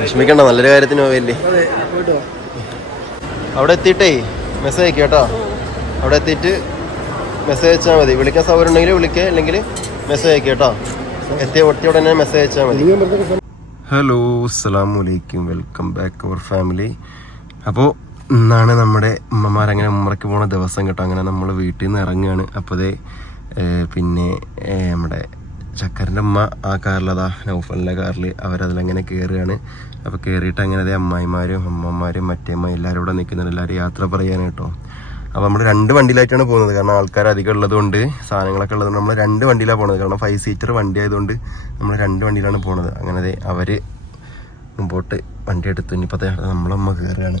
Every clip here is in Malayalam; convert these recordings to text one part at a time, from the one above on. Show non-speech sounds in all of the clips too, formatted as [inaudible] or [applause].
വിഷമിക്കണ്ട നല്ലൊരു കാര്യത്തിന് പോവല്ലേ അവിടെ എത്തിയിട്ടേ മെസ്സേജ് അയക്കുക കേട്ടോ. അവിടെ എത്തിയിട്ട് മെസ്സേജ് അയച്ചാൽ മതി. വിളിക്കാൻ സൗകര്യം ഉണ്ടെങ്കിൽ വിളിക്കുക അല്ലെങ്കിൽ മെസ്സേജ് അയക്കുക കേട്ടോ. എത്തിയ ഒട്ടിയ ഉടനെ മെസ്സേജ് അയച്ചാൽ മതി. ഹലോ അസ്സാം വലൈക്കും വെൽക്കം ബാക്ക് അവർ ഫാമിലി അപ്പോൾ ഇന്നാണ് നമ്മുടെ ഉമ്മമാരങ്ങനെ ഉമ്മറയ്ക്ക് പോണ ദിവസം കേട്ടോ. അങ്ങനെ നമ്മൾ വീട്ടിൽ നിന്ന് ഇറങ്ങുകയാണ് അപ്പോൾ ദേ പിന്നെ നമ്മുടെ ചക്കരന്റെ അമ്മ ആ കാറിലതാ നൗഫലിന്റെ കാറിൽ അവരതിലങ്ങനെ കയറുകയാണ് അപ്പോൾ കയറിയിട്ട് അങ്ങനെ അതേ അമ്മായിമാരും അമ്മമാരും മറ്റേമ്മ എല്ലാവരും ഇവിടെ നിൽക്കുന്നുണ്ട് എല്ലാവരും യാത്ര പറയാനാണ് കേട്ടോ. അപ്പോൾ നമ്മൾ രണ്ട് വണ്ടിയിലായിട്ടാണ് പോകുന്നത് കാരണം ആൾക്കാർ അധികം ഉള്ളതുകൊണ്ട് സാധനങ്ങളൊക്കെ ഉള്ളതുകൊണ്ട് നമ്മൾ രണ്ട് വണ്ടിയിലാണ് പോകുന്നത് കാരണം ഫൈവ് സീറ്റർ വണ്ടി ആയതുകൊണ്ട് നമ്മൾ രണ്ട് വണ്ടിയിലാണ് പോകുന്നത് അങ്ങനെ ദേ അവർ മുമ്പോട്ട് വണ്ടി എടുത്തു. ഇനിയിപ്പോൾ നമ്മളമ്മ കയറുകയാണ്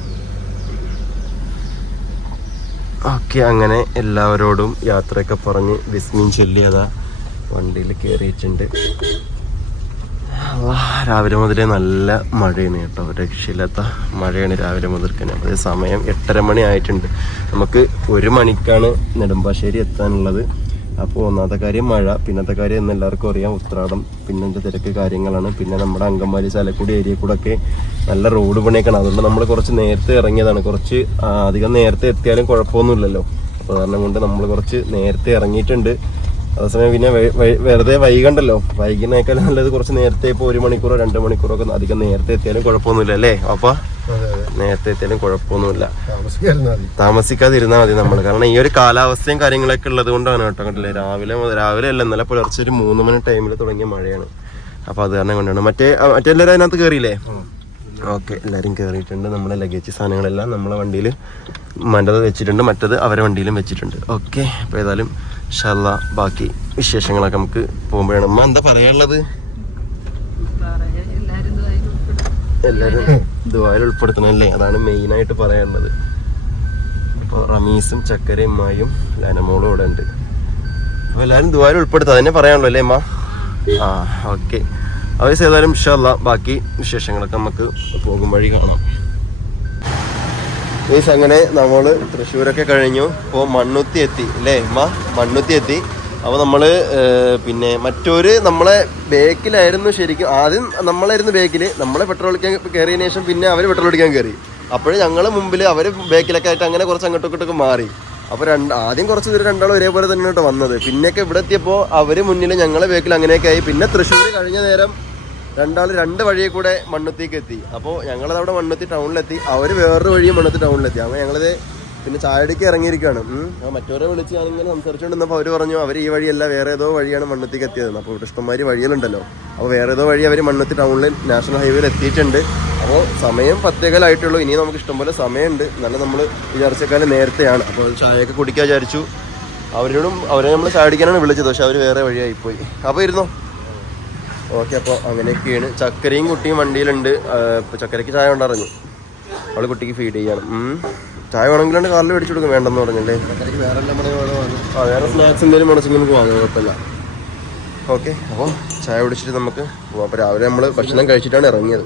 ഓക്കെ അങ്ങനെ എല്ലാവരോടും യാത്രയൊക്കെ പറഞ്ഞ് ബിസ്മീൻ ചൊല്ലിയതാ വണ്ടിയിൽ കയറിയിട്ടുണ്ട്. രാവിലെ മുതലേ നല്ല മഴയാണ് കേട്ടോ. രക്ഷയില്ലാത്ത മഴയാണ് രാവിലെ മുതൽ തന്നെ. അതേ സമയം എട്ടര മണി ആയിട്ടുണ്ട്. നമുക്ക് ഒരു മണിക്കാണ് നെടുമ്പാശ്ശേരി എത്താനുള്ളത്. അപ്പോൾ ഒന്നാമത്തെ കാര്യം മഴ പിന്നത്തെ കാര്യം എന്ന് എല്ലാവർക്കും അറിയാം ഉത്രാടം പിന്നെ എന്റെ തിരക്ക് കാര്യങ്ങളാണ്. പിന്നെ നമ്മുടെ അങ്കമാലി ചാലക്കുടി ഏരിയ കൂടെ ഒക്കെ നല്ല റോഡ് പണിയൊക്കെയാണ്. അതുകൊണ്ട് നമ്മൾ കുറച്ച് നേരത്തെ ഇറങ്ങിയതാണ്. കുറച്ച് അധികം നേരത്തെ എത്തിയാലും കുഴപ്പമൊന്നുമില്ലല്ലോ. അപ്പോൾ കാരണം കൊണ്ട് നമ്മൾ കുറച്ച് നേരത്തെ ഇറങ്ങിയിട്ടുണ്ട്. അതേസമയം പിന്നെ വെറുതെ വൈകണ്ടല്ലോ. വൈകുന്നേക്കാൾ നല്ലത് കുറച്ച് നേരത്തെ ഇപ്പോൾ ഒരു മണിക്കൂറോ രണ്ട് മണിക്കൂറോ ഒക്കെ അധികം നേരത്തെ എത്തിയാലും കുഴപ്പമൊന്നുമില്ല അല്ലേ? അപ്പ നേരത്തെ എത്തിയാലും കുഴപ്പമൊന്നുമില്ല. താമസിക്കാതിരുന്നാൽ മതി. നമ്മൾ കാരണം ഈ ഒരു കാലാവസ്ഥയും കാര്യങ്ങളൊക്കെ ഉള്ളത് കൊണ്ടാണ് കേട്ടോ കണ്ടില്ലേ? രാവിലെ മുതൽ രാവിലെ അല്ല ഇന്നലെ പുലർച്ചെ ഒരു മൂന്ന് മണി ടൈമിൽ തുടങ്ങിയ മഴയാണ്. അപ്പോൾ അത് കാരണം കൊണ്ടാണ്. മറ്റേ മറ്റെല്ലാവരും അതിനകത്ത് കയറിയില്ലേ ഓക്കെ എല്ലാവരും കയറിയിട്ടുണ്ട് നമ്മുടെ ലഗേജ് സാധനങ്ങളെല്ലാം നമ്മളെ വണ്ടിയിൽ മറ്റത് വെച്ചിട്ടുണ്ട്. മറ്റത് അവരെ വണ്ടിയിലും വെച്ചിട്ടുണ്ട്. ഓക്കെ അപ്പോൾ ഏതായാലും ഷല്ല ബാക്കി വിശേഷങ്ങളൊക്കെ നമുക്ക് പോകുമ്പോഴാണ്. അമ്മ എന്താ പറയാനുള്ളത്? എല്ലാവരും ദുബായിൽ ഉൾപ്പെടുത്തണം അല്ലേ അതാണ് മെയിനായിട്ട് പറയാനുള്ളത്. ഇപ്പൊ റമീസും ചക്കരയും മായും ലനമോളും ഇവിടെ ഉണ്ട്. അപ്പോൾ എല്ലാവരും ദുബായിൽ ഉൾപ്പെടുത്തുക. അതന്നെ പറയാനുള്ളൂ അല്ലേ അമ്മ ആ ഓക്കെ. അവസ് ഏതായാലും ഇഷ്ടമല്ല ബാക്കി വിശേഷങ്ങളൊക്കെ നമുക്ക് പോകും വഴി കാണാം. ഗൈസ് അങ്ങനെ നമ്മൾ തൃശ്ശൂരൊക്കെ കഴിഞ്ഞു. ഇപ്പോൾ മണ്ണുത്തി എത്തി. അല്ലേ അമ്മ മണ്ണുത്തി എത്തി. അപ്പോൾ നമ്മൾ പിന്നെ മറ്റൊരു നമ്മളെ ബേക്കിലായിരുന്നു ശരിക്കും ആദ്യം നമ്മളായിരുന്നു ബേക്കിൽ നമ്മളെ പെട്രോൾ അടിക്കാൻ കയറിയതിന് ശേഷം പിന്നെ അവർ പെട്രോൾ അടിക്കാൻ കയറി. അപ്പോഴും ഞങ്ങൾ മുമ്പിൽ അവർ ബേക്കിലൊക്കെ ആയിട്ട് അങ്ങനെ കുറച്ച് അങ്ങോട്ടും ഇങ്ങോട്ടൊക്കെ മാറി. അപ്പോൾ രണ്ട് ആദ്യം കുറച്ച് ദൂരം രണ്ടാളും ഒരേപോലെ തന്നെയാണ് വന്നത്. പിന്നെയൊക്കെ ഇവിടെ എത്തിയപ്പോൾ അവർ മുന്നിൽ ഞങ്ങളെ ബേക്കിൽ അങ്ങനെയൊക്കെ ആയി. പിന്നെ തൃശ്ശൂർ കഴിഞ്ഞ നേരം രണ്ടാൾ രണ്ട് വഴിയെ കൂടെ മണ്ണുത്തേക്ക് എത്തി. അപ്പോൾ ഞങ്ങളത് അവിടെ മണ്ണുത്തി ടൗണിലെത്തി അവർ വേറൊരു വഴിയും മണ്ണുത്തി ടൗണിലെത്തി അപ്പോൾ ഞങ്ങളത് പിന്നെ ചായടിക്ക് ഇറങ്ങിയിരിക്കുകയാണ്. മറ്റവരെ വിളിച്ച് ഞാനിങ്ങനെ സംസാരിച്ചുകൊണ്ടിരുന്നപ്പോൾ അവർ പറഞ്ഞു അവർ ഈ വഴിയല്ല വേറെ ഏതോ വഴിയാണ് മണ്ണത്തേക്ക് എത്തിയത് അപ്പോൾ ഇവിടെ ഇഷ്ടംമാതിരി വഴികളുണ്ടല്ലോ. അപ്പോൾ വേറെ ഏതോ വഴി അവർ മണ്ണത്തി ടൗണിൽ നാഷണൽ ഹൈവേയിൽ എത്തിയിട്ടുണ്ട്. അപ്പോൾ സമയം പത്തേകാലായിട്ടുള്ളൂ. ഇനി നമുക്ക് ഇഷ്ടംപോലെ സമയമുണ്ട്. നല്ല നമ്മൾ വിചാരിച്ചേക്കാളും നേരത്തെയാണ്. അപ്പോൾ ചായയൊക്കെ കുടിക്കാൻ വിചാരിച്ചു. അവരോടും അവരെ നമ്മൾ ചായ അടിക്കാനാണ് വിളിച്ചത്. പക്ഷെ അവർ വേറെ വഴിയായിപ്പോയി അപ്പോൾ ഇരുന്നോ? ഓക്കെ അപ്പോൾ അങ്ങനെയൊക്കെയാണ്. ചക്കരയും കുട്ടിയും വണ്ടിയിലുണ്ട്. ഇപ്പോൾ ചക്കരയ്ക്ക് ചായ കൊണ്ടറിഞ്ഞു അവൾ കുട്ടിക്ക് ഫീഡ് ചെയ്യണം. ചായ വേണമെങ്കിലാണ് കാറിൽ മേടിച്ചു കൊടുക്കും വേണ്ടെന്ന് പറഞ്ഞല്ലേ? ആ വേറെ സ്നാക്സ് എന്തെങ്കിലും വേണമെങ്കിൽ നമുക്ക് വാങ്ങാം കുഴപ്പമില്ല. ഓക്കെ. അപ്പോൾ ചായ കുടിച്ചിട്ട് നമുക്ക് പോവാം. അപ്പോൾ രാവിലെ നമ്മൾ ഭക്ഷണം കഴിച്ചിട്ടാണ് ഇറങ്ങിയത്.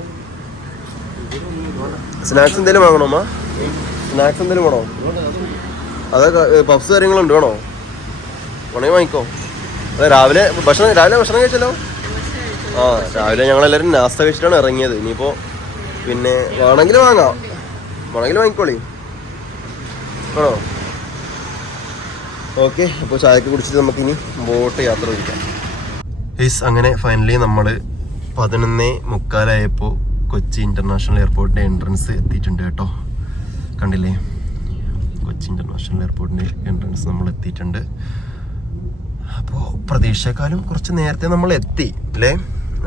സ്നാക്സ് എന്തെങ്കിലും വാങ്ങണോ അമ്മ സ്നാക്സ് എന്തെങ്കിലും വേണോ? അതൊക്കെ പഫ്സ് കാര്യങ്ങളുണ്ട്. വേണോ? വേണമെങ്കിൽ വാങ്ങിക്കോ. അതെ രാവിലെ ഭക്ഷണം രാവിലെ ഭക്ഷണം കഴിച്ചല്ലോ? ആ രാവിലെ ഞങ്ങളെല്ലാവരും നാസ്ത കഴിച്ചിട്ടാണ് ഇറങ്ങിയത്. ഇനിയിപ്പോൾ പിന്നെ വേണമെങ്കിൽ വാങ്ങാം. വേണമെങ്കിൽ വാങ്ങിക്കോളി. ആണോ? ഓക്കെ അപ്പോൾ ചായക്ക് കുടിച്ചിട്ട് നമുക്കിനി ബോട്ട് യാത്ര തിരിക്കാം ഈസ് അങ്ങനെ ഫൈനലി നമ്മൾ പതിനൊന്നേ മുക്കാലായപ്പോൾ കൊച്ചി ഇന്റർനാഷണൽ എയർപോർട്ടിന്റെ എൻട്രൻസ് എത്തിയിട്ടുണ്ട് കേട്ടോ. കണ്ടില്ലേ? കൊച്ചി ഇന്റർനാഷണൽ എയർപോർട്ടിന്റെ എൻട്രൻസ് നമ്മൾ എത്തിയിട്ടുണ്ട്. അപ്പോൾ പ്രതീക്ഷയെക്കാളും കുറച്ച് നേരത്തെ നമ്മൾ എത്തി അല്ലേ?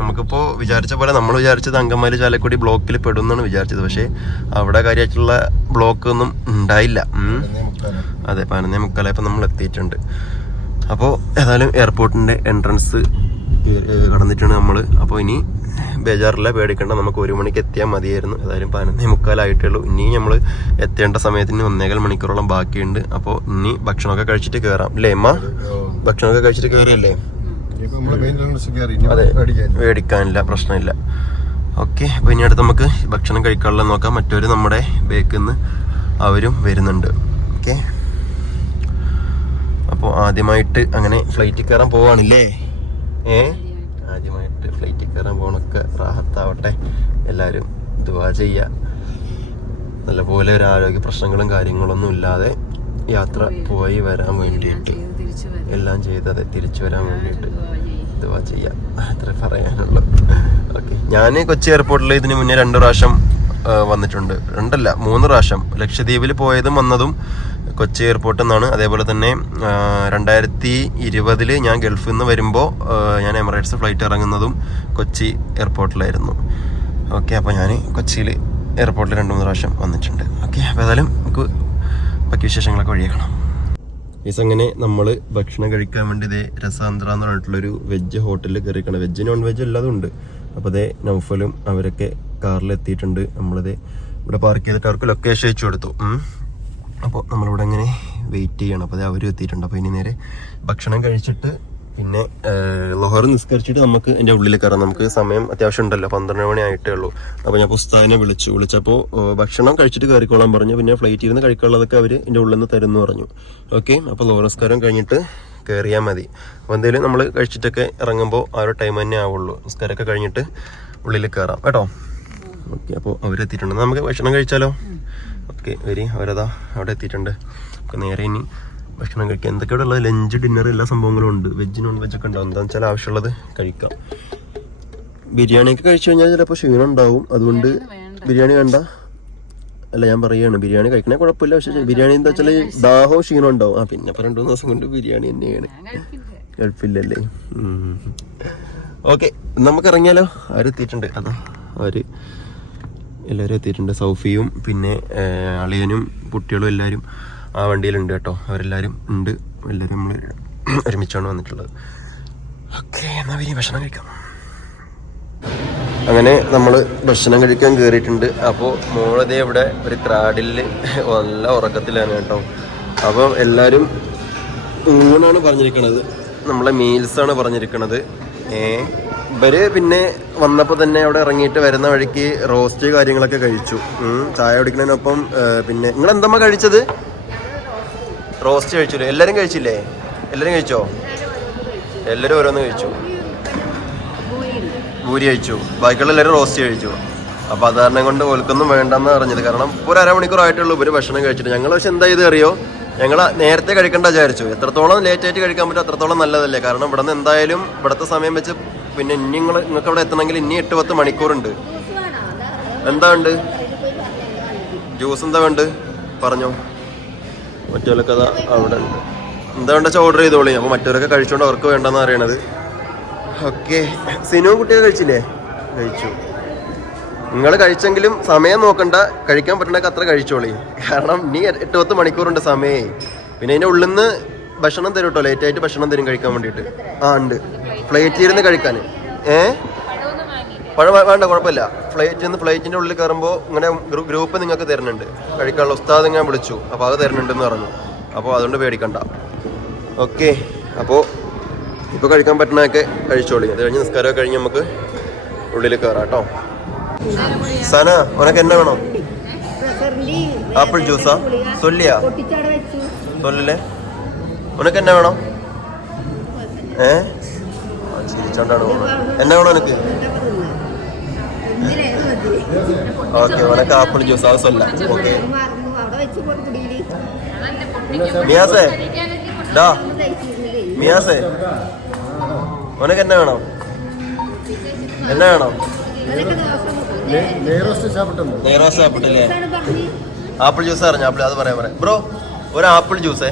നമുക്കിപ്പോൾ വിചാരിച്ച പോലെ നമ്മൾ വിചാരിച്ചത് അങ്കമാലി ചാലക്കുടി ബ്ലോക്കിൽ പെടും എന്നാണ് വിചാരിച്ചത്. പക്ഷേ അവിടെ കാര്യമായിട്ടുള്ള ബ്ലോക്ക് ഒന്നും ഉണ്ടായില്ല അതെ പതിനൊന്നേ മുക്കാലായപ്പോൾ നമ്മൾ എത്തിയിട്ടുണ്ട്. അപ്പോൾ ഏതായാലും എയർപോർട്ടിന്റെ എൻട്രൻസ് കടന്നിട്ടാണ് നമ്മൾ അപ്പോൾ ഇനി ബേജാറില്ല പേടിക്കേണ്ട. നമുക്ക് ഒരു മണിക്ക് എത്തിയാൽ മതിയായിരുന്നു. ഏതായാലും പതിനൊന്നേ മുക്കാലായിട്ടേ ഉള്ളൂ ഇനി നമ്മൾ എത്തേണ്ട സമയത്തിന് ഒന്നേകാൽ മണിക്കൂറോളം ബാക്കിയുണ്ട്. അപ്പോൾ ഇനി ഭക്ഷണമൊക്കെ കഴിച്ചിട്ട് കയറാം അല്ലേ അമ്മ ഭക്ഷണമൊക്കെ കഴിച്ചിട്ട് കയറിയല്ലേ അതെ. മേടിക്കാനില്ല പ്രശ്നമില്ല. ഓക്കെ അപ്പോൾ ഇനി അടുത്ത് നമുക്ക് ഭക്ഷണം കഴിക്കാനുള്ള നോക്കാം. മറ്റവര് നമ്മുടെ ബേക്കിൽ നിന്ന് അവരും വരുന്നുണ്ട്. ഓക്കെ. അപ്പോൾ ആദ്യമായിട്ട് അങ്ങനെ ഫ്ലൈറ്റിൽ കയറാൻ പോവാണില്ലേ? ഏ? ആദ്യമായിട്ട് ഫ്ലൈറ്റിൽ കയറാൻ പോകണൊക്കെ റാഹത്താവട്ടെ. എല്ലാവരും ദുവാ ചെയ്യുക നല്ലപോലെ ഒരു ആരോഗ്യ പ്രശ്നങ്ങളും കാര്യങ്ങളൊന്നും ഇല്ലാതെ യാത്ര പോയി വരാൻ വേണ്ടിയിട്ട്. എല്ലാം ചെയ്തത് തിരിച്ചു വരാൻ വേണ്ടിയിട്ട്. ദുവാ ചെയ്യാം. അത്ര പറയാനുള്ളൂ. ഓക്കെ. ഞാൻ കൊച്ചി എയർപോർട്ടിൽ ഇതിന് മുന്നേ രണ്ട് പ്രാവശ്യം വന്നിട്ടുണ്ട്. രണ്ടല്ല മൂന്ന് പ്രാവശ്യം. ലക്ഷദ്വീപിൽ പോയതും വന്നതും കൊച്ചി എയർപോർട്ടിൽ നിന്നാണ്. അതേപോലെ തന്നെ രണ്ടായിരത്തി ഇരുപതിൽ ഞാൻ ഗൾഫിൽ നിന്ന് വരുമ്പോൾ ഞാൻ എമിറേറ്റ്സ് ഫ്ലൈറ്റ് ഇറങ്ങുന്നതും കൊച്ചി എയർപോർട്ടിലായിരുന്നു. ഓക്കെ അപ്പോൾ ഞാൻ കൊച്ചിയിൽ എയർപോർട്ടിൽ രണ്ട് മൂന്ന് പ്രാവശ്യം വന്നിട്ടുണ്ട്. ഓക്കെ അപ്പോൾ ഏതായാലും നമുക്ക് ബാക്കി വിശേഷങ്ങളൊക്കെ വഴിയേക്കണം ഈസ് അങ്ങനെ നമ്മൾ ഭക്ഷണം കഴിക്കാൻ വേണ്ടി ഇതേ രസാന്ധ്ര എന്ന് പറഞ്ഞിട്ടുള്ളൊരു വെജ് ഹോട്ടലിൽ കയറിക്കണം വെജ് നോൺ വെജ് എല്ലാതും ഉണ്ട്. അപ്പോൾ അതേ നൗഫലും അവരൊക്കെ കാറിൽ എത്തിയിട്ടുണ്ട്. നമ്മളത് ഇവിടെ പാർക്ക് ചെയ്തിട്ട് അവർക്ക് ലൊക്കേഷൻ അയച്ചു കൊടുത്തു. അപ്പോൾ നമ്മളിവിടെ ഇങ്ങനെ വെയിറ്റ് ചെയ്യണം. അപ്പോൾ അവർ എത്തിയിട്ടുണ്ട്. അപ്പോൾ ഇനി നേരെ ഭക്ഷണം കഴിച്ചിട്ട് പിന്നെ ലൊഹർ നിസ്കരിച്ചിട്ട് നമുക്ക് എന്റെ ഉള്ളിൽ കയറാം. നമുക്ക് സമയം അത്യാവശ്യം ഉണ്ടല്ലോ പന്ത്രണ്ട് മണി ആയിട്ടേ ഉള്ളൂ. അപ്പോൾ ഞാൻ പുസ്തകനെ വിളിച്ചു. വിളിച്ചപ്പോൾ ഭക്ഷണം കഴിച്ചിട്ട് കയറിക്കോളാൻ പറഞ്ഞു. പിന്നെ ഫ്ലൈറ്റിൽ ഇരുന്ന് കഴിക്കാനുള്ളതൊക്കെ അവർ എന്റെ ഉള്ളിൽ നിന്ന് തരുമെന്ന് പറഞ്ഞു. ഓക്കെ അപ്പോൾ ലോഹർ നിസ്കാരം കഴിഞ്ഞിട്ട് കയറിയാൽ മതി. അപ്പോൾ എന്തെങ്കിലും നമ്മൾ കഴിച്ചിട്ടൊക്കെ ഇറങ്ങുമ്പോൾ ആ ഒരു ടൈം തന്നെ ആവുള്ളൂ. നിസ്കാരമൊക്കെ കഴിഞ്ഞിട്ട് ഉള്ളിൽ കയറാം. കേട്ടോ? ഓക്കെ അപ്പോൾ അവരെത്തിയിട്ടുണ്ട് നമുക്ക് ഭക്ഷണം കഴിച്ചാലോ? ഓക്കെ വരി. അവരതാ അവിടെ എത്തിയിട്ടുണ്ട്. നമുക്ക് നേരെ ഇനി ഭക്ഷണം കഴിക്കാം എന്തൊക്കെയാണ് ഉള്ളത് ലഞ്ച് ഡിന്നർ എല്ലാ സംഭവങ്ങളും ഉണ്ട്. വെജ് നോൺ വെജ് ഒക്കെ ഉണ്ടാവും. എന്താണെന്ന് വെച്ചാൽ ആവശ്യമുള്ളത് കഴിക്കാം. ബിരിയാണി ഒക്കെ കഴിച്ചു കഴിഞ്ഞാൽ ചിലപ്പോൾ ക്ഷീണം ഉണ്ടാവും. അതുകൊണ്ട് ബിരിയാണി വേണ്ട. അല്ല ഞാൻ പറയുകയാണ് ബിരിയാണി കഴിക്കണേ കുഴപ്പമില്ല. പക്ഷേ ബിരിയാണി എന്താ വെച്ചാൽ ദാഹവും ക്ഷീണം ഉണ്ടാവും. ആ പിന്നെ ഇപ്പം രണ്ടു മൂന്ന് ദിവസം കൊണ്ട് ബിരിയാണി തന്നെയാണ്. കുഴപ്പമില്ലല്ലേ ഓക്കെ നമുക്ക് ഇറങ്ങിയാലോ? ആരെത്തിയിട്ടുണ്ട് അതാ അവർ എല്ലാവരും എത്തിയിട്ടുണ്ട്. സൗഫിയും പിന്നെ അളിയനും കുട്ടികളും എല്ലാവരും. ആ വണ്ടിയിലുണ്ട് കേട്ടോ. അവരെല്ലാവരും ഉണ്ട്. എല്ലാവരും നമ്മൾ ഒരുമിച്ചാണ് വന്നിട്ടുള്ളത്. ഓക്കെ എന്നാ വലിയ ഭക്ഷണം കഴിക്കാം. അങ്ങനെ നമ്മൾ ഭക്ഷണം കഴിക്കാൻ കയറിയിട്ടുണ്ട് അപ്പോൾ മോളതേ ഇവിടെ ഒരു ക്രാഡിൽ നല്ല ഉറക്കത്തിലാണ് കേട്ടോ. അപ്പോൾ എല്ലാവരും ഊണാണ് പറഞ്ഞിരിക്കണത്. നമ്മളെ മീൽസ് ആണ് പറഞ്ഞിരിക്കണത്. ഏ ഇവർ പിന്നെ വന്നപ്പോൾ തന്നെ അവിടെ ഇറങ്ങിയിട്ട് വരുന്ന വഴിക്ക് റോസ്റ്റ് കാര്യങ്ങളൊക്കെ കഴിച്ചു. ചായ കുടിക്കുന്നതിനൊപ്പം പിന്നെ നിങ്ങൾ എന്തമ്മ കഴിച്ചത്? റോസ്റ്റ് കഴിച്ചില്ലേ എല്ലാവരും കഴിച്ചില്ലേ? എല്ലാവരും കഴിച്ചോ? എല്ലാവരും ഓരോന്ന് കഴിച്ചു. പൂരി കഴിച്ചു. ബാക്കിയുള്ള എല്ലാവരും റോസ്റ്റ് കഴിച്ചു. അപ്പൊ അത് കാരണം കൊണ്ട് ഓൽക്കൊന്നും വേണ്ടെന്ന് പറഞ്ഞത് കാരണം ഒരു അരമണിക്കൂർ ആയിട്ടുള്ളൂ ഇവർ ഭക്ഷണം കഴിച്ചിട്ട്. ഞങ്ങൾ പക്ഷെ എന്താ ഇത് അറിയോ? ഞങ്ങൾ നേരത്തെ കഴിക്കേണ്ട വിചാരിച്ചു. എത്രത്തോളം ലേറ്റ് ആയിട്ട് കഴിക്കാൻ പറ്റും അത്രത്തോളം നല്ലതല്ലേ? കാരണം ഇവിടെ നിന്ന് എന്തായാലും ഇവിടുത്തെ സമയം വെച്ച് പിന്നെ ഇനി നിങ്ങൾ നിങ്ങൾക്ക് അവിടെ എത്തണമെങ്കിൽ ഇനി എട്ട് പത്ത് മണിക്കൂറുണ്ട്. എന്താ ഉണ്ട് ജ്യൂസ് എന്താ വേണ്ട പറഞ്ഞോ. മറ്റവരൊക്കെ അതാ അവിടെ എന്താ വേണ്ട ഓർഡർ ചെയ്തോളി. അപ്പൊ മറ്റവരൊക്കെ കഴിച്ചോണ്ട് അവർക്ക് വേണ്ടെന്ന് അറിയണത് ഓക്കെ. സിനിമ കുട്ടികൾ കഴിച്ചില്ലേ? കഴിച്ചു. നിങ്ങൾ കഴിച്ചെങ്കിലും സമയം നോക്കണ്ട. കഴിക്കാൻ പറ്റണൊക്കെ അത്ര കഴിച്ചോളി. കാരണം നീ എട്ട് പത്ത് മണിക്കൂറുണ്ട് സമയേ. പിന്നെ അതിന്റെ ഉള്ളിൽ നിന്ന് ഭക്ഷണം തരും കേട്ടോ ലേറ്റായിട്ട് ഭക്ഷണം തരും കഴിക്കാൻ വേണ്ടിയിട്ട്. ആ ഉണ്ട്. ഫ്ലൈറ്റിൽ ഇരുന്ന് കഴിക്കാൻ. ഏ? പഴം വേണ്ട കുഴപ്പമില്ല. ഫ്ലൈറ്റിൽ നിന്ന് ഫ്ലൈറ്റിന്റെ ഉള്ളിൽ കയറുമ്പോൾ ഇങ്ങനെ ഗ്രൂപ്പ് നിങ്ങൾക്ക് തരുന്നുണ്ട്. കഴിക്കാനുള്ള ഉസ്താദ് ഞാൻ വിളിച്ചു. അപ്പോൾ അത് തരുന്നുണ്ടെന്ന് പറഞ്ഞു. അപ്പോൾ അതുകൊണ്ട് പേടിക്കണ്ട. ഓക്കെ. അപ്പോൾ ഇപ്പോൾ കഴിക്കാൻ പറ്റണതൊക്കെ കഴിച്ചോളി. അത് കഴിഞ്ഞ് നിസ്കാരമൊക്കെ കഴിഞ്ഞ് നമുക്ക് ഉള്ളിൽ കയറാം കേട്ടോ. സന ഉനക്ക് എന്നാ വേണം? ആപ്പിൾ ജ്യൂസാ സൊല്ലിയാ? സൊല്ലില്ലേ? ഉനക്ക് എന്നാ വേണം? ഏ? ചിരിച്ചോണ്ടാണ് പോകുന്നത് എന്നാ വേണം മതി ഓക്കെ ഉനക്ക് ആപ്പിൾ ജ്യൂസ് അത് സൊല്ല ഓക്കെ. മിയാസേ ഡാ മിയാസേ. ഉനക്ക് എന്നാ വേണം? എന്നാ വേണം? നെയ്റോസ്റ്റ് ആപ്പിൾ ജ്യൂസ് അറിഞ്ഞ? ആപ്പിൾ അത് പറയാൻ പറയാം. ബ്രോ ഒരു ആപ്പിൾ ജ്യൂസേ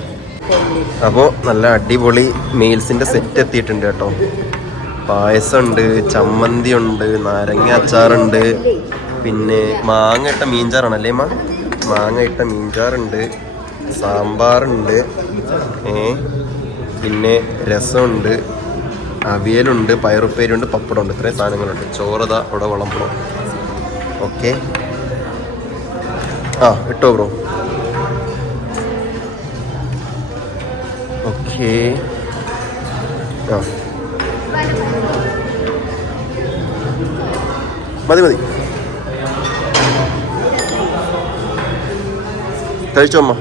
അപ്പോൾ നല്ല അടിപൊളി മീൽസിന്റെ സെറ്റ് എത്തിയിട്ടുണ്ട് കേട്ടോ. പായസമുണ്ട് ചമ്മന്തി ഉണ്ട് നാരങ്ങ അച്ചാറുണ്ട് പിന്നെ മാങ്ങ ഇട്ട മീൻചാറാണ് അല്ലേ മാ മാങ്ങ ഇട്ട മീൻചാറുണ്ട് സാമ്പാറുണ്ട് ഏ? പിന്നെ രസമുണ്ട് അവിയലുണ്ട് പയറുപ്പേരുണ്ട് പപ്പടമുണ്ട് ഇത്രയും സാധനങ്ങളുണ്ട്. ചോറത അവിടെ വിളമ്പണം. ഓക്കെ. ആ ഇട്ടോ ബ്രോ. ഓക്കേ. ആ. മതി മതി. കഴിച്ചോ അമ്മ?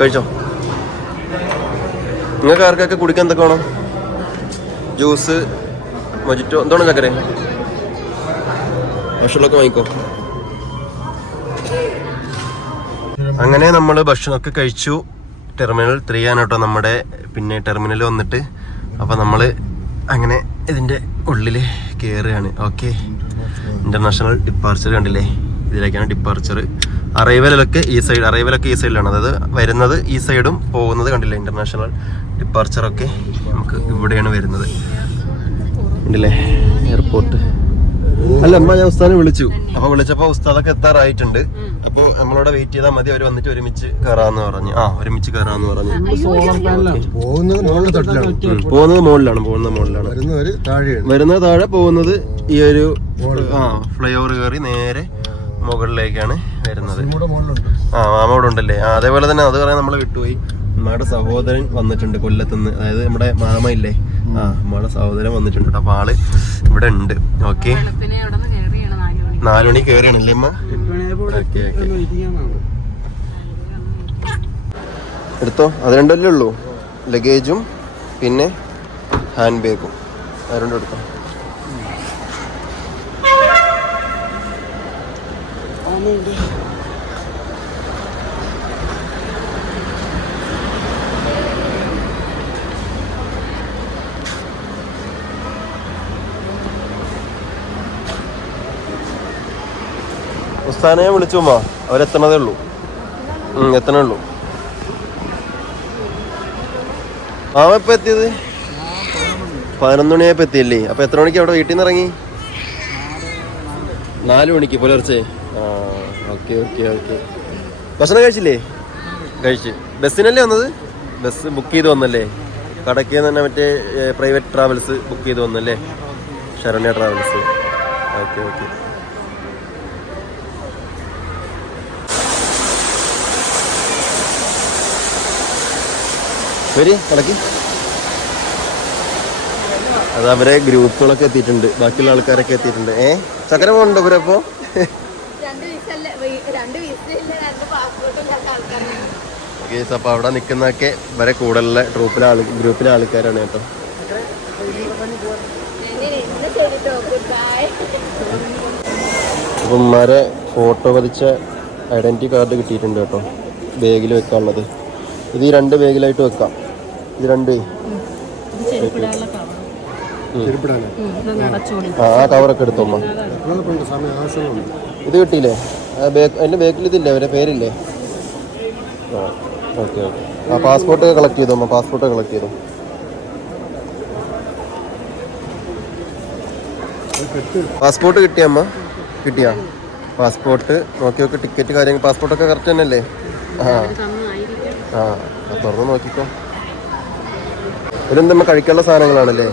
കഴിച്ചോ. നിങ്ങൾക്ക് ആർക്കൊക്കെ കുടിക്കാൻ എന്തൊക്കെ വേണം? ജ്യൂസ് മൊജിറ്റോ എന്താണ് ചക്കരെ ഭക്ഷണമൊക്കെ വാങ്ങിക്കോ. അങ്ങനെ നമ്മൾ ഭക്ഷണമൊക്കെ കഴിച്ചു. ടെർമിനൽ ത്രീ ആണ് കേട്ടോ നമ്മുടെ പിന്നെ ടെർമിനൽ വന്നിട്ട്. അപ്പോൾ നമ്മൾ അങ്ങനെ ഇതിന്റെ ഉള്ളിൽ കയറുകയാണ് ഓക്കെ ഇന്റർനാഷണൽ ഡിപ്പാർച്ചർ കണ്ടില്ലേ? ഇതിലേക്കാണ് ഡിപ്പാർച്ചർ അറൈവലൊക്കെ ഈ സൈഡ് അറൈവലൊക്കെ ഈ സൈഡിലാണ് അതായത് വരുന്നത് ഈ സൈഡും പോകുന്നത് കണ്ടില്ലേ? ഇന്റർനാഷണൽ ഡിപ്പാർച്ചറൊക്കെ നമുക്ക് ഇവിടെയാണ് വരുന്നത്. കണ്ടില്ലേ? എയർപോർട്ട് അല്ല അമ്മ ഞാൻ ഉസ്താദിനെ വിളിച്ചു. അപ്പൊ വിളിച്ചപ്പോ ഉസ്താദൊക്കെ എത്താറായിട്ടുണ്ട്. അപ്പൊ നമ്മളോട് വെയിറ്റ് ചെയ്താൽ മതി. അവർ വന്നിട്ട് ഒരുമിച്ച് കയറാന്ന് പറഞ്ഞു. ആ ഒരുമിച്ച് കയറാന്ന് പറഞ്ഞു. പോകുന്നത് മുകളിലാണ് പോകുന്നത് മുകളിലാണ്. വരുന്നത് താഴെ പോകുന്നത് ഈ ഒരു ആ ഫ്ലൈ ഓവർ കയറി നേരെ മുകളിലേക്കാണ് വരുന്നത്. ആ മാമ അവിടെ ഉണ്ടല്ലേ അതേപോലെ തന്നെ അത് പറയാൻ നമ്മളെ വിട്ടുപോയി. നമ്മുടെ സഹോദരൻ വന്നിട്ടുണ്ട് കൊല്ലത്തുനിന്ന്. അതായത് നമ്മുടെ മാമ ഇല്ലേ ആ നമ്മുടെ സഹോദരൻ വന്നിട്ടുണ്ട്. അപ്പൊ ആൾ ഇവിടെ ഉണ്ട്. ഓക്കെ. നാലുമണി കേറിയാണല്ലേ നാല് മണി കയറിയാണല്ലേ അമ്മ എടുത്തോ? അത് രണ്ടല്ലേ ഉള്ളൂ. ലഗേജും പിന്നെ ഹാൻഡ് ബാഗും. അത് രണ്ടും എടുത്തോ ഞാൻ വിളിച്ചു പോവാ അവരെത്തണതേ ഉള്ളൂ. എത്തണേ ഉള്ളൂ. മാമ ഇപ്പൊ എത്തിയത്? പതിനൊന്ന് മണിയായപ്പോ എത്തിയല്ലേ? അപ്പൊ എത്ര മണിക്ക് അവിടെ വീട്ടിൽ നിന്ന് ഇറങ്ങി? നാല് മണിക്ക് പുലർച്ചെ. Okay okay okay. ഭക്ഷണം കഴിച്ചില്ലേ? കഴിച്ച്. ബസ്സിനല്ലേ വന്നത്? ബസ് ബുക്ക് ചെയ്ത് വന്നല്ലേ? കടയ്ക്ക് തന്നെ മറ്റേ പ്രൈവറ്റ് ട്രാവൽസ് ബുക്ക് ചെയ്ത് വന്നല്ലേ? Saranya travels okay okay. വരി കടക്കി അത് അവരെ ഗ്രൂപ്പുകളൊക്കെ എത്തിയിട്ടുണ്ട്. ബാക്കിയുള്ള ആൾക്കാരൊക്കെ എത്തിയിട്ടുണ്ട്. ഏ? ചക്കര പോകണ്ടോ ഇവരപ്പോ ആൾക്കാരാണ് കേസ് അപ്പൊ അവിടെ നിക്കുന്നൊക്കെ വരെ കൂടുതലുള്ള ട്രൂപ്പിലെ ആൾ ഗ്രൂപ്പിലെ ആൾക്കാരാണ് കേട്ടോ. അപ്പം ഉമ്മാരെ ഫോട്ടോ പതിച്ച ഐഡന്റിറ്റി കാർഡ് കിട്ടിയിട്ടുണ്ട് കേട്ടോ. ബാഗിൽ വെക്കാനുള്ളത്. ഇത് ഈ രണ്ട് ബാഗിലായിട്ട് വെക്കാം. ഇത് രണ്ട്. ആ കവറൊക്കെ എടുത്തോമ്മ ഇത് കിട്ടിയില്ലേ? എന്റെ എന്റെ ബാക്കിൽ ഇതില്ലേ? അവരെ പേരില്ലേ? ആ ഓക്കെ ഓക്കെ. ആ പാസ്പോർട്ട് കളക്ട് ചെയ്തോ അമ്മ? പാസ്പോർട്ട് കളക്ട് ചെയ്തോ? പാസ്പോർട്ട് കിട്ടിയ അമ്മ? കിട്ടിയാ? പാസ്പോർട്ട് നോക്കി നോക്കി ടിക്കറ്റ് കാര്യങ്ങൾ. പാസ്പോർട്ടൊക്കെ കറക്റ്റ് തന്നെയല്ലേ? ആ. ആ, തുറന്ന് നോക്കിക്കോ. ഇതെന്താ കഴിക്കാനുള്ള സാധനങ്ങളാണല്ലേ?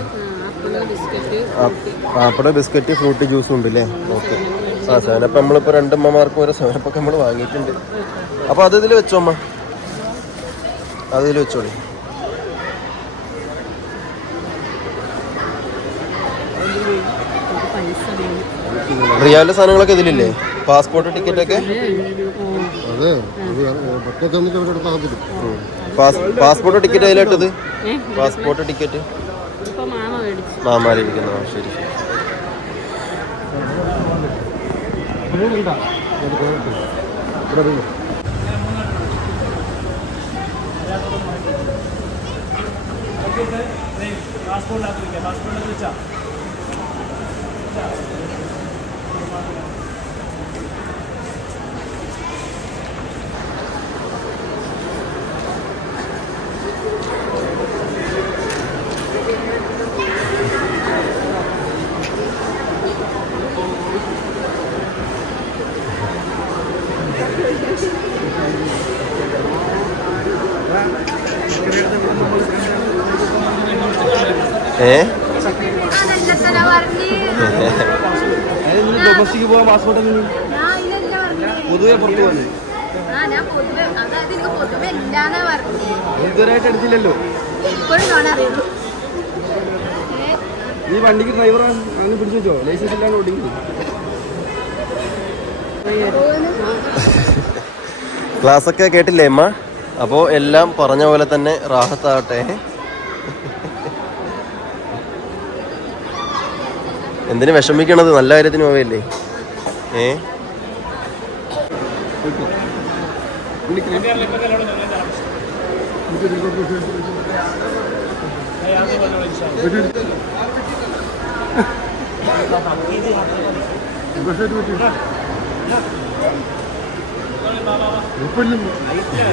പാപ്പട ബിസ്ക്കറ്റ്. ഫ്രൂട്ട് ജ്യൂസും ഉണ്ട് അല്ലേ ഓക്കെ. ആ സെവനപ്പ് നമ്മളിപ്പോൾ രണ്ടമ്മമാർക്കും ഓരോ സെവനപ്പൊക്കെ നമ്മൾ വാങ്ങിയിട്ടുണ്ട്. അപ്പോൾ അത് ഇതിൽ വെച്ചോ അമ്മ? അതിൽ വെച്ചോളി. റിയാലിന്റെ സാധനങ്ങളൊക്കെ ഇതിലില്ലേ? പാസ്പോർട്ട് ടിക്കറ്റ് ഒക്കെ അത്. പാസ്പോർട്ട് ടിക്കറ്റ് അതിലിട്ടത് പാസ്പോർട്ട് ടിക്കറ്റ്. മാമാലിരിക്കുന്ന ശരി പാസ്പോർട്ട് ആക്കി പാസ്പോർട്ട് വെച്ചാ ഏ? ഡൊമസ്റ്റിക് പോകാൻ പാസ്പോർട്ട് പൊതുവെ പുറത്തു പോകുന്നത് ഇതുവരെയായിട്ട് എടുത്തില്ലല്ലോ. നീ വണ്ടിക്ക് ഡ്രൈവറാണ് അങ്ങനെ പിടിച്ചു വെച്ചോ? ലൈസൻസ് ഇല്ലാണ്ട് ഓടിക്കുന്നു. [laughs] ക്ലാസ് ഒക്കെ കേട്ടില്ലേ അമ്മ? അപ്പോൾ എല്ലാം പറഞ്ഞ പോലെ തന്നെ റാഹത്താവട്ടെ എന്തിനു വിഷമിക്കണത്? നല്ല കാര്യത്തിന് പോവല്ലേ? ഏ?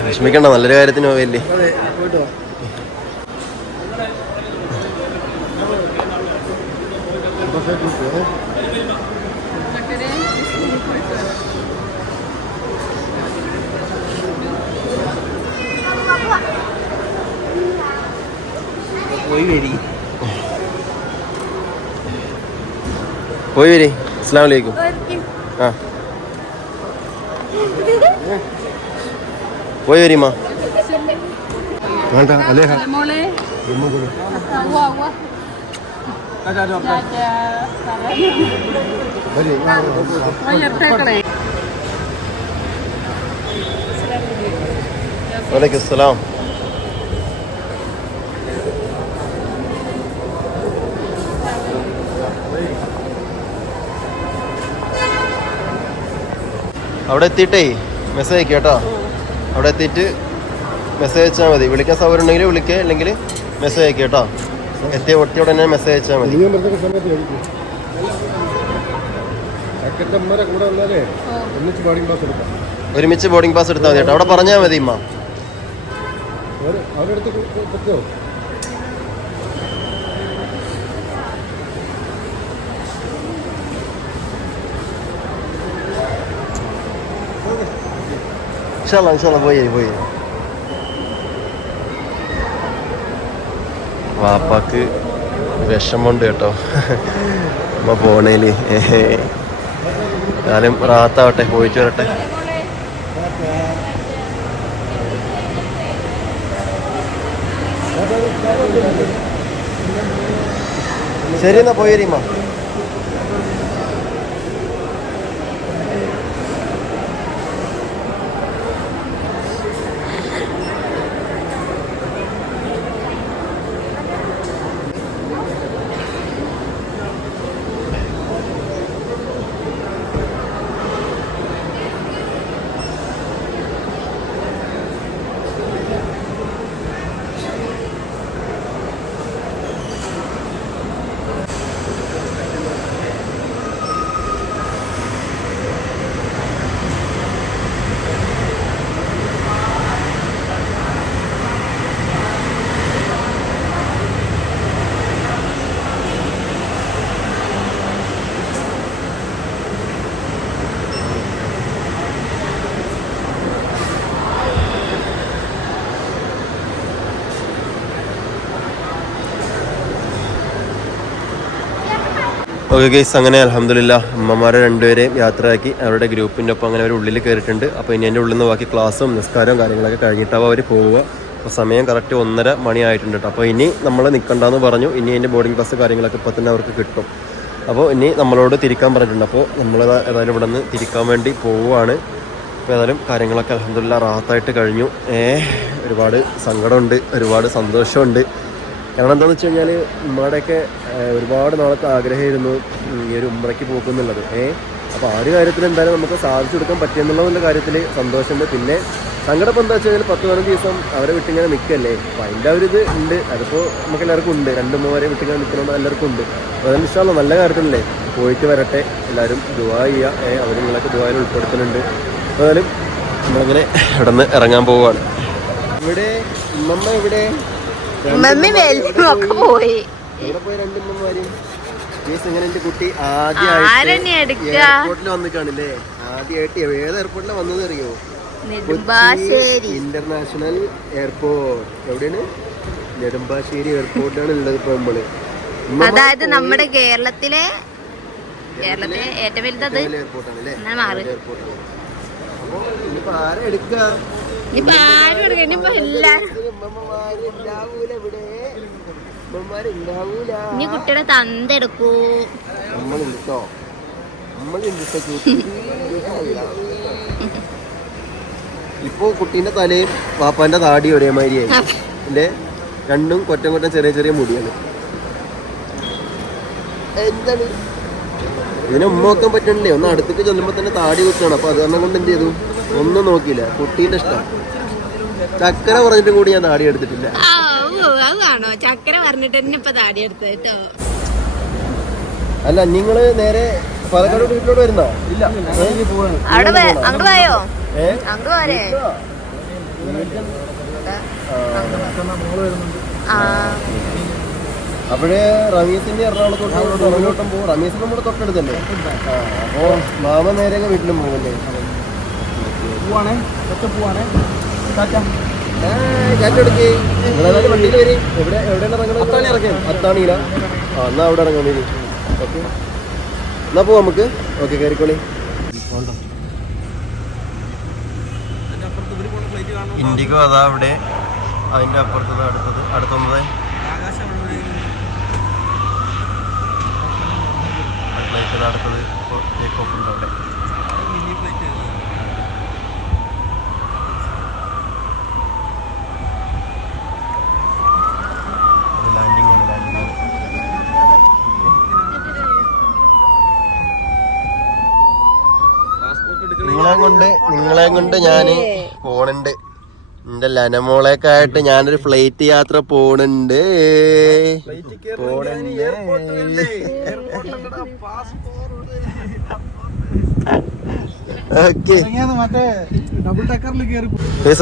വിഷമിക്കണ്ട നല്ലൊരു കാര്യത്തിന് പോവല്ലേ? അതെ പോയിട്ടോ പോയി വരി പോയി വരി അസ്സാം വലൈക്കും ഒരിക്കൽ ആ പോയി വരിമ്മ വേണ്ട അലേഹ മോളെ ഉമ്മ കൂടെ ഉവ്വ ഉവ്വ വരി ആ, ആ, ആ. എത്തേക്കണേ വലൈക്കും അസ്സലാം അവിടെ എത്തിയിട്ടേ മെസ്സേജ് അയക്കുക കേട്ടോ. അവിടെ എത്തിയിട്ട് മെസ്സേജ് അയച്ചാൽ മതി. വിളിക്കാൻ സൗകര്യം ഉണ്ടെങ്കിൽ വിളിക്കുക അല്ലെങ്കിൽ മെസ്സേജ് അയക്കുക കേട്ടോ. എത്തിയ ഒട്ടിയ ഉടനെ മെസ്സേജ് അയച്ചാൽ മതി. നീ പറഞ്ഞ സമയത്ത് കഴിക്കും അക്കറ്റമ്മരെ കൂടെ വന്നാലേ ഒന്നിച്ച് ബോർഡിംഗ് പാസ് എടുക്കാം. ഒരുമിച്ച് ബോർഡിംഗ് പാസ് എടുത്താൽ മതി കേട്ടോ. അവിടെ പറഞ്ഞാൽ മതി ഇമ്മ അവർ അവരെടുത്ത് കൊ- പറ്റുമോ ഇൻഷാല്ല ഇൻഷാല്ല പോയി പോയി. വാപ്പാക്ക് വിഷമമുണ്ട് കേട്ടോ. അമ്മ പോണേൽ. ഞാനും റാത്താവട്ടെ പോയിട്ട് വരട്ടെ. ശരി എന്നാ പോയി ഓക്കെ ഗൈസ് അങ്ങനെ അലഹമില്ല അമ്മമാരെ രണ്ടുപേരെയും യാത്രയാക്കി അവരുടെ ഗ്രൂപ്പിന്റെ ഒപ്പം അങ്ങനെ അവർ ഉള്ളിൽ കയറിയിട്ടുണ്ട്. അപ്പോൾ ഇനി എന്റെ ഉള്ളിൽ നിന്ന് ബാക്കി ക്ലാസ്സും നിസ്കാരവും കാര്യങ്ങളൊക്കെ കഴിഞ്ഞിട്ടാവും അവർ പോവുക. അപ്പോൾ സമയം കറക്റ്റ് ഒന്നര മണിയായിട്ടുണ്ട് അപ്പോൾ ഇനി നമ്മൾ നിൽക്കണ്ടെന്ന് പറഞ്ഞു. ഇനി അതിന്റെ ബോർഡിംഗ് പാസ് കാര്യങ്ങളൊക്കെ ഇപ്പോൾ തന്നെ അവർക്ക് കിട്ടും. അപ്പോൾ ഇനി നമ്മളോട് തിരിക്കാൻ പറഞ്ഞിട്ടുണ്ട്. അപ്പോൾ നമ്മൾ ഏതായാലും ഇവിടെ നിന്ന് തിരിക്കാൻ വേണ്ടി പോവുകയാണ്. അപ്പോൾ ഏതായാലും കാര്യങ്ങളൊക്കെ അലഹമില്ല റാഹത്തായിട്ട് കഴിഞ്ഞു. ഏ ഒരുപാട് സങ്കടമുണ്ട് ഒരുപാട് സന്തോഷമുണ്ട്. കാരണം എന്താണെന്ന് വെച്ച് കഴിഞ്ഞാൽ ഉമ്മയുടെയൊക്കെ ഒരുപാട് നാളത്തെ ആഗ്രഹമായിരുന്നു ഈ ഒരു ഉമ്മറയ്ക്ക് പോക്കുന്നുള്ളത്. ഏ അപ്പോൾ ആ ഒരു കാര്യത്തിൽ എന്തായാലും നമുക്ക് സാധിച്ചു കൊടുക്കാൻ പറ്റിയെന്നുള്ള കാര്യത്തിൽ സന്തോഷമുണ്ട്. പിന്നെ സങ്കടപ്പം എന്താ വെച്ച് കഴിഞ്ഞാൽ പത്ത് പതിനഞ്ച് ദിവസം അവരെ വിട്ടിങ്ങനെ നിൽക്കല്ലേ അപ്പോൾ അതിന്റെ ഒരു ഇത് ഉണ്ട്. അതിപ്പോൾ നമുക്ക് എല്ലാവർക്കും ഉണ്ട്. രണ്ട് മൂവരെ വിട്ടിങ്ങനെ നിൽക്കണമെന്ന് എല്ലാവർക്കും ഉണ്ട്. അപ്പോൾ അതെല്ലാം ഇഷ്ടമല്ല നല്ല കാര്യത്തിലല്ലേ? പോയിട്ട് വരട്ടെ. എല്ലാവരും ദുവാ ചെയ്യുക. അവർ നിങ്ങളൊക്കെ ദുബായിൽ ഉൾപ്പെടുത്തുന്നുണ്ട്. ഏതായാലും നമ്മളിങ്ങനെ ഇവിടെ നിന്ന് ഇറങ്ങാൻ പോവുകയാണ് ഇവിടെ ഉമ്മമ്മ ഇവിടെ മമ്മി പോയി. പോയി എന്റെ കുട്ടി ആദ്യമായിട്ട്? എയർപോർട്ടിൽ വന്ന് കാണില്ലേ? ആദ്യമായിട്ട് ഏത് എയർപോർട്ടിലാണ് വന്നത് അറിയോ? International airport. എവിടെയാണ്? നെടുമ്പാശ്ശേരി എയർപോർട്ടാണ് ഉള്ളത് ഇപ്പൊ നമ്മൾ. അതായത് നമ്മുടെ കേരളത്തിലെ കേരളത്തിലെ ഏറ്റവും വലുതത് എയർപോർട്ടാണ് അല്ലേ? എയർപോർട്ടാണ് അപ്പൊ ഇനിയിപ്പോ ആരെ എടുക്കുക ഇനിയിപ്പൊ ആരും എല്ലാരും ഇനി കുട്ടിയുടെ തന്ത എടുക്കൂ. ഇപ്പൊ കുട്ടീന്റെ തലയും പാപ്പാന്റെ താടി ഒരേ മാതിരിയായി അല്ലേ രണ്ടും കൊറ്റം കൊറ്റം ചെറിയ ചെറിയ മുടിയാണ്. എന്താണ്? ഇതിനെ ഉമ്മ വെക്കാൻ പറ്റണ്ടേ ഒന്ന് അടുത്തേക്ക് ചെല്ലുമ്പോ തന്നെ താടി കുത്താണ് അപ്പൊ അത് കാരണം കൊണ്ട് എന്ത് ചെയ്തു? ഒന്നും നോക്കിയില്ല. കുട്ടീന്റെ ഇഷ്ടം. ചക്കര പറഞ്ഞിട്ട് കൂടി ഞാൻ താടി എടുത്തിട്ടില്ല. ഓ, അതാണോ? ചക്കര പറഞ്ഞിട്ട് തന്നെ ഇപ്പൊ താടി എടുത്തത് കേട്ടോ. അല്ല നിങ്ങൾ നേരെ പാലക്കാട് വീട്ടിലോട്ട് വരുന്നോ? ഇല്ല. അങ്ങോട്ട് പോയോ? അങ്ങോട്ട് പോരെ. അപ്പോഴേ റമീസിന്റെ എറണാകുളത്തോട്ട് റമീസിന്റെ നമ്മുടെ തൊട്ടടുത്തല്ലേ? അപ്പോ മാമ നേരെ വീട്ടിലും പോകുമല്ലേ പോവാണേ? ഒറ്റ പോവാണേ? വണ്ടിയിൽ വരും. എവിടെ എവിടെയാണ് അത്താണി അത്താണിയില? ആ എന്നാ അവിടെ ഇറങ്ങാൻ വരും ഓക്കെ. എന്നാ പോവാം നമുക്ക്. ഓക്കെ കയറിക്കോളി ഇൻഡിഗോ അതാ അവിടെ. അതിന്റെ അപ്പുറത്തത് അടുത്തത്. അടുത്തൊന്നത് ഫ്ലൈറ്റ് അടുത്തത്. ടേക്ക് ഓഫ് ഉണ്ട് അവിടെ. നിങ്ങളെ കൊണ്ട് നിങ്ങളെ കൊണ്ട് ഞാൻ പോണുണ്ട്. എന്റെ ലനമോളേക്കായിട്ട് ഞാനൊരു ഫ്ലൈറ്റ് യാത്ര പോണുണ്ട്. പോണുണ്ട്.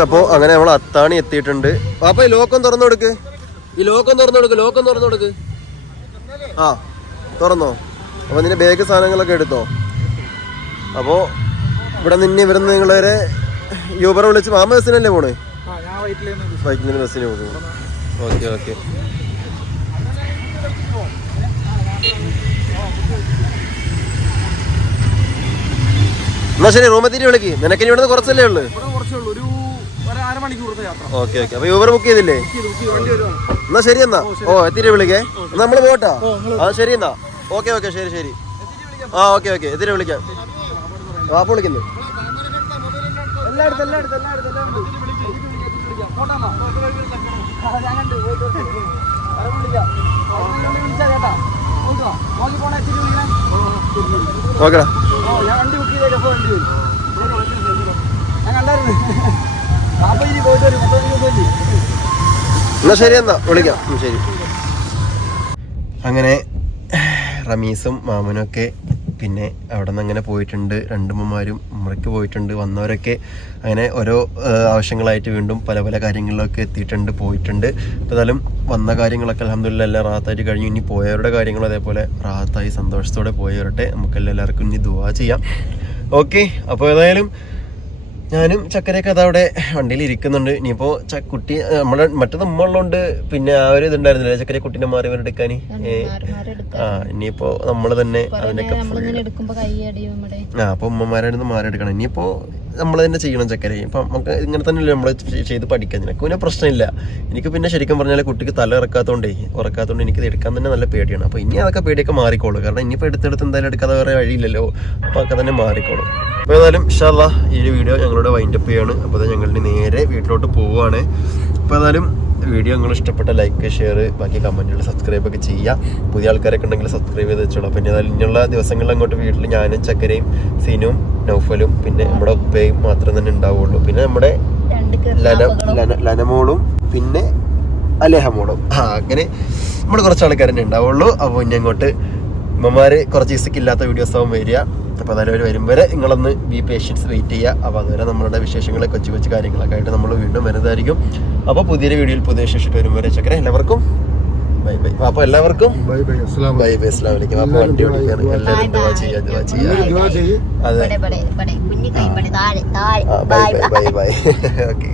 അപ്പോ അങ്ങനെ നമ്മൾ അത്താണി എത്തിയിട്ടുണ്ട്. അപ്പൊ ഈ ലോക്കം തുറന്നു കൊടുക്ക്. ഈ ലോക്കം തുറന്നു കൊടുക്ക് ലോക്കം തുറന്നു കൊടുക്ക്. ആ തുറന്നോ. അപ്പൊ നിന്റെ ബാഗ് സാധനങ്ങളൊക്കെ എടുത്തോ. അപ്പോ ഇവിടെ നിന്ന് ഇവിടെ നിന്ന് നിങ്ങളൊരു യൂബർ വിളിച്ച് മാമ ബസ്സിനല്ലേ പോണേ? ബൈക്കിൽ നിന്ന് ബസ്സിന് പോകും ഓക്കെ ഓക്കെ. എന്നാ ശരി റൂമെത്തിട്ട് വിളിക്ക്. നിനക്ക് ഇനി ഇവിടുന്ന് കുറച്ചല്ലേ ഉള്ളു? ഇവിടെ ഓക്കെ ഓക്കെ. അപ്പൊ യൂബർ ബുക്ക് ചെയ്തില്ലേ? എന്നാ ശരി എന്നാ. ഓ എത്തിരി വിളിക്കേ. നമ്മൾ പോട്ടാ? ആ ശരി എന്നാ. Okay okay. ശരി ശരി. ആ ഓക്കെ ഓക്കെ. എത്തിരി വിളിക്കാം. വാപ്പ വിളിക്കുന്നു. എല്ലായിടത്തും എല്ലായിടത്തും എല്ലായിടത്തും ഞാൻ ഓക്കെടാ. ഞാൻ വണ്ടി ബുക്ക് ചെയ്തേക്കാം അപ്പോൾ വണ്ടി വരും. ഞാൻ കണ്ടായിരുന്നു. പാപ്പ ഇനി പോയിട്ട് വരും. മുപ്പത് ദിവസം എന്നാ ശരി എന്നാ. വിളിക്കാം. ശരി. അങ്ങനെ റമീസും മാമനും ഒക്കെ പിന്നെ അവിടെ നിന്ന് അങ്ങനെ പോയിട്ടുണ്ട്. രണ്ടുമ്മമാരും ഉമ്മറയ്ക്ക് പോയിട്ടുണ്ട്. വന്നവരൊക്കെ അങ്ങനെ ഓരോ ആവശ്യങ്ങളായിട്ട് വീണ്ടും പല പല കാര്യങ്ങളിലൊക്കെ എത്തിയിട്ടുണ്ട് പോയിട്ടുണ്ട്. ഏതായാലും വന്ന കാര്യങ്ങളൊക്കെ അലഹമ്മദില്ല എല്ലാം റാഹത്തായിട്ട് കഴിഞ്ഞു. ഇനി പോയവരുടെ കാര്യങ്ങളും അതേപോലെ റാഹത്തായി സന്തോഷത്തോടെ പോയവരട്ടെ. നമുക്ക് എല്ലാവർക്കും ഇനി ദുവാ ചെയ്യാം. ഓക്കെ അപ്പോൾ ഏതായാലും ഞാനും ചക്കരയൊക്കെ അതവിടെ വണ്ടിയിൽ ഇരിക്കുന്നുണ്ട് ഇനിയിപ്പോ കുട്ടി നമ്മളെ മറ്റു നമ്മളുണ്ട് ഉള്ളതുകൊണ്ട് പിന്നെ ആ ഒരു ഇതുണ്ടായിരുന്നില്ല ചക്കര കുട്ടീനെ മാറി എടുക്കാൻ. ആ ഇനിയിപ്പോ നമ്മൾ തന്നെ അതിനൊക്കെ ആ അപ്പൊ ഉമ്മമാരെ മാറി എടുക്കണം. ഇനിയിപ്പോ നമ്മൾ തന്നെ ചെയ്യണം ചക്കരയും ഇപ്പം നമുക്ക് ഇങ്ങനെ തന്നെയല്ലേ നമ്മൾ ചെയ്ത് പഠിക്കാൻ. നിനക്ക് പിന്നെ പ്രശ്നമില്ല. എനിക്ക് പിന്നെ ശരിക്കും പറഞ്ഞാൽ കുട്ടിക്ക് തല ഇറക്കാത്തതുകൊണ്ട് ഉറക്കാത്തതുകൊണ്ട് എനിക്ക് എടുക്കാൻ തന്നെ നല്ല പേടിയാണ്. അപ്പോൾ ഇനി അതൊക്കെ പേടിയൊക്കെ മാറിക്കോളൂ. കാരണം ഇനിയിപ്പോൾ എടുത്തെടുത്ത് എന്തായാലും എടുക്കാതെ വേറെ വഴിയില്ലല്ലോ. അപ്പോൾ അതൊക്കെ തന്നെ മാറിക്കോളും. അപ്പോൾ ഏതായാലും ഇഷ്ടമല്ല ഈ ഒരു വീഡിയോ ഞങ്ങളുടെ വൈൻഡപ്പ് ചെയ്യാണ്. അപ്പോൾ ഞങ്ങൾ ഞങ്ങളുടെ നേരെ വീട്ടിലോട്ട് പോവുകയാണ് അപ്പോൾ ഏതായാലും വീഡിയോ നിങ്ങൾ ഇഷ്ടപ്പെട്ട ലൈക്ക് ഷെയർ ബാക്കി കമന്റുകൾ സബ്സ്ക്രൈബ് ഒക്കെ ചെയ്യുക പുതിയ ആൾക്കാരൊക്കെ ഉണ്ടെങ്കിൽ സബ്സ്ക്രൈബ് ചെയ്ത് വെച്ചോളൂ. ഇനി ഏതായാലും ഇനിയുള്ള ദിവസങ്ങളിൽ അങ്ങോട്ട് വീട്ടിൽ ഞാനും ചക്കരയും സീനും നൗഫലും പിന്നെ നമ്മുടെ ഉപ്പയും മാത്രം തന്നെ ഉണ്ടാവുള്ളൂ. പിന്നെ നമ്മുടെ രണ്ട് ലന ലന- ലനമോളും പിന്നെ അലേഹമോളും. ആ അങ്ങനെ നമ്മൾ കുറച്ച് ആൾക്കാർ തന്നെ ഉണ്ടാവുള്ളൂ. അപ്പോൾ ഇനി അങ്ങോട്ട് ഉമ്മമാര് കുറച്ച് ദിവസത്തേക്ക് ഇല്ലാത്ത വീഡിയോസ് ആവും വരിക. അപ്പോൾ അതായത് അവർ വരും. വരെ നിങ്ങളൊന്ന് ബി പേഷ്യൻസ് വെയിറ്റ് ചെയ്യുക. അപ്പോൾ അതുവരെ നമ്മളുടെ വിശേഷങ്ങളെ കൊച്ചു കൊച്ചു കാര്യങ്ങളൊക്കെ ആയിട്ട് നമ്മൾ വീണ്ടും വരുന്നതായിരിക്കും. അപ്പോൾ പുതിയൊരു വീഡിയോയിൽ പുതിയ വിശേഷം വരും വരെ ചക്കരെ എല്ലാവർക്കും ബൈ ബൈ. അപ്പൊ എല്ലാവർക്കും ബൈ ബൈ. അസ്സലാം ബൈ ബൈ. അസ്സലാം വലൈക്കും അപ്പൊ വണ്ടി ഓടിക്കാണ് എല്ലാവരും ദുവാ ചെയ്യാ ദുവാ ചെയ്യാ. ദുആ ചെയ്യ്. അതെ. കുഞ്ഞു കൈ പടി. താഴെ താഴെ. Bye bye. Bye bye. [laughs] Okay.